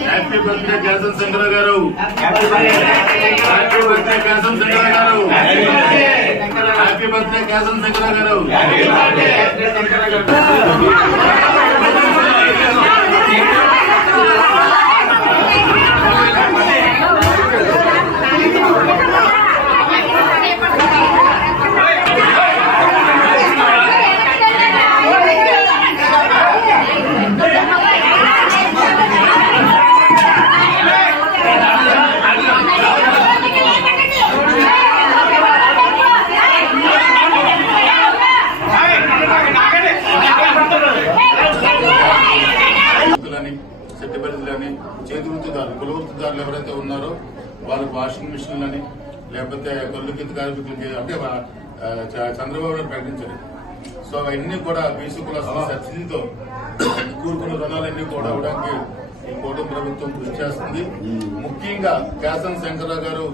Happy birthday కాసం శంకర గారు happy birthday కాసం శంకర గారు happy birthday కాసం శంకర గారు చేతి వృత్తిదారులు కుల వృత్తిదారులు ఎవరైతే ఉన్నారో వాళ్ళకి వాషింగ్ మిషన్లని లేకపోతే కళ్ళు కింద కార్మికులకి అంటే చంద్రబాబు నాయుడు ప్రకటించారు. సో అవన్నీ కూడా బీసీ కుల సబ్సిడీతో కూరుకున్న రుణాలన్నీ కూడా అవడానికి ఈ కూటమి ప్రభుత్వం కృషి చేస్తుంది. ముఖ్యంగా కేశం శంకరరావు గారు